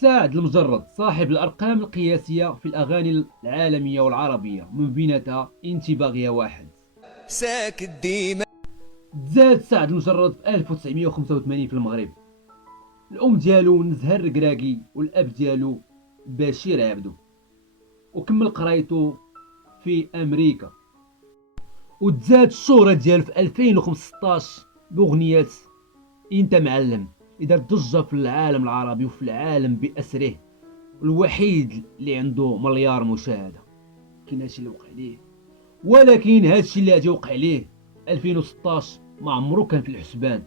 سعد المجرد صاحب الأرقام القياسية في الأغاني العالمية والعربية، من بيناتها انت باغية واحد. ساكت ديما. تزاد سعد المجرد في 1985 في المغرب. الأم ديالو نزهة الركراكي والأب ديالو بشير عبدو، وكمل قرايته في أمريكا. وتزاد الشهرة ديالو في 2015 بأغنية انت معلم، اللي دارت ضجة في العالم العربي وفي العالم بأسره، الوحيد اللي عنده مليار مشاهدة. كاين هادشي اللي وقع ليه، ولكن هادشي اللي غادي يوقع ليه 2016 ما عمرو كان في الحسبان.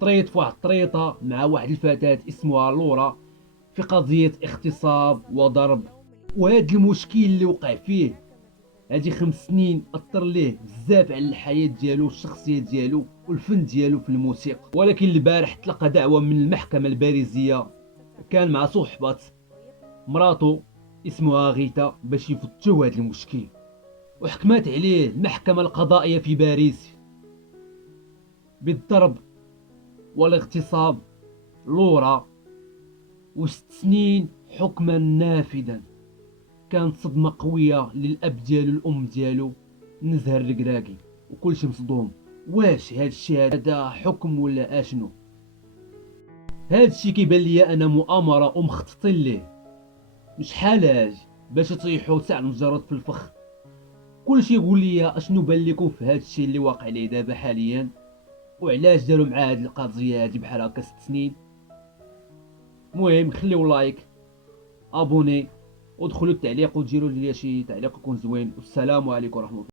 طريط في واحد الطريطة مع واحد الفتاة اسمها لورا في قضية اغتصاب وضرب، وهذا المشكل اللي وقع فيه هادي 5 سنين أثر ليه بزاف على الحياة ديالو، الشخصية ديالو والفن ديالو في الموسيقى. ولكن البارح تلقى دعوة من المحكمة الباريزية، كان مع صحبة مراتو اسمها غيتا باش يفتوا هذا المشكل، وحكمت عليه المحكمة القضائية في باريس بالضرب والاغتصاب لورا، و6 سنين حكما نافذا. كانت صدمة قوية للأب ديالو الأم ديالو نزهة الركراكي، وكلشي مصدوم. واش هادشي هذا حكم ولا اشنو؟ هادشي كيبان ليا انا مؤامرة ومخططين ليه، مش حالاج باش يطيحوا سعد مجرد في الفخ. كلشي يقول ليا اشنو بان لكم في هادشي اللي واقع ليه دابا حاليا، وعلاش داروا مع هاد القضية هادي بحال هكا 6 سنين. المهم خليو لايك، ابوني، ودخلوا التعليق وديروا لي شي تعليق يكون زوين، والسلام عليكم ورحمة الله.